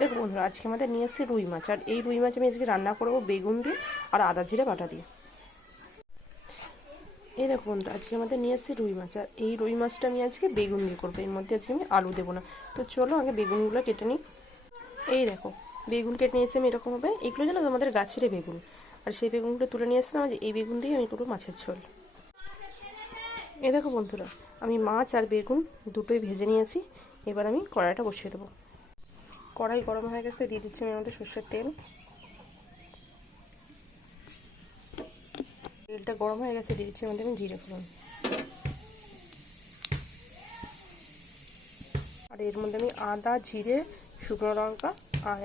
দেখো বন্ধুরা, আজকে আমাদের নিয়ে এসেছে রুই মাছ। আর এই রুই মাছ আমি আজকে রান্না করবো বেগুন দিয়ে আর আদা জিরে বাটা দিয়ে। এই দেখো বন্ধুরা, আজকে আমাদের নিয়ে এসেছে রুই মাছ। আর এই রুই মাছটা আমি আজকে বেগুন দিয়ে করবো। এর মধ্যে আজকে আমি আলু দেবো না। তো চলো আগে বেগুনগুলো কেটে নিই। এই দেখো, বেগুন কেটে নিয়েছি আমি এরকমভাবে। এগুলো যেন আমাদের গাছের বেগুন। আর সেই বেগুনগুলো তুলে নিয়ে এসেছিলাম। এই বেগুন দিয়ে আমি করবো মাছের ঝোল। এই দেখো বন্ধুরা, আমি মাছ আর বেগুন দুটোই ভেজে নিয়েছি। এবার আমি কড়াইটা বসিয়ে দেবো। কড়াই গরম হয়ে গেছে, দিয়ে দিচ্ছি আমি আমাদের সর্ষের তেল। তেলটা গরম হয়ে গেছে, দিয়ে দিচ্ছি আমাদের আমি জিরে ফোড়ন। আর এর মধ্যে আমি আদা, জিরে, শুকনো লঙ্কা আর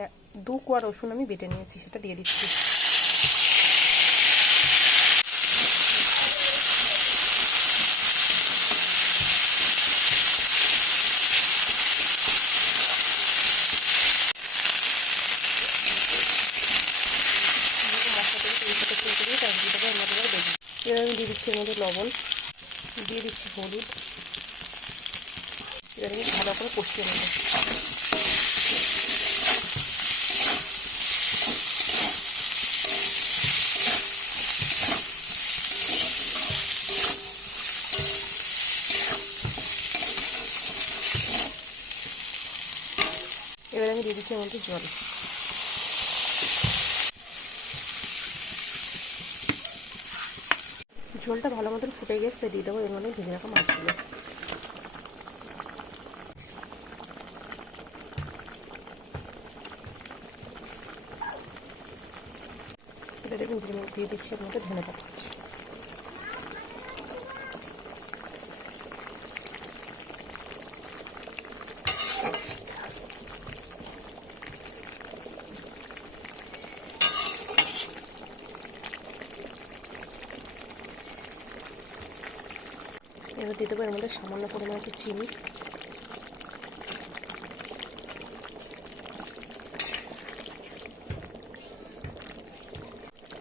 2 কোয়া রসুন আমি বেটে নিয়েছি, সেটা দিয়ে দিচ্ছি। এবার আমি দিয়ে দিচ্ছি এর মধ্যে লবণ, দিয়ে দিচ্ছি হলুদ। এবার আমি ভালো করে কষিয়ে নেব। এবার আমি দিয়ে দিচ্ছি এর মধ্যে জল। ঝোলটা ভালো মতন ফুটে গেছে, দিয়ে দেবো এর মধ্যে ভেজে রাখা মাছগুলো। এটা দেখুন দিয়ে দিচ্ছি এর মধ্যে ধনে পাতা কুচি। এবার দিয়ে দেবো এর মধ্যে সামান্য পরিমাণ একটু চিনি।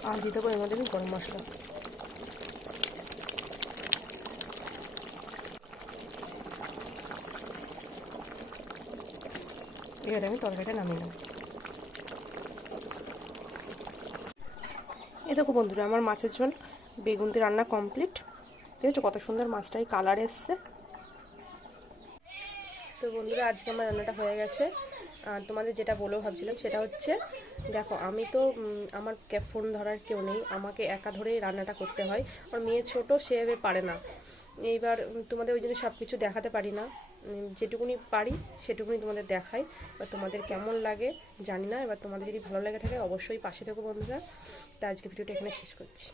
আর দিয়ে দেবো এর মধ্যে গরম মশলা। এবার আমি তরকারিটা নামিয়ে নেব। এই দেখো বন্ধুরা, আমার মাছের ঝোল বেগুন দিয়ে রান্না কমপ্লিট। দেখেছো কত সুন্দর মাছটাই কালার এসছে। তো বন্ধুরা, আজকে আমার রান্নাটা হয়ে গেছে। আর তোমাদের যেটা বলেও ভাবছিলাম সেটা হচ্ছে, দেখো আমি তো আমার ফোন ধরার কেউ নেই, আমাকে একা ধরেই রান্নাটা করতে হয়। আর মেয়ে ছোট, সে এভাবে পারে না। এইবার তোমাদের ওই জন্য সব কিছু দেখাতে পারি না। যেটুকুনি পারি সেটুকুনি তোমাদের দেখাই। এবার তোমাদের কেমন লাগে জানি না। এবার তোমাদের যদি ভালো লাগে থাকে অবশ্যই পাশে থেকো বন্ধুরা। তা আজকে ভিডিওটা এখানে শেষ করছি।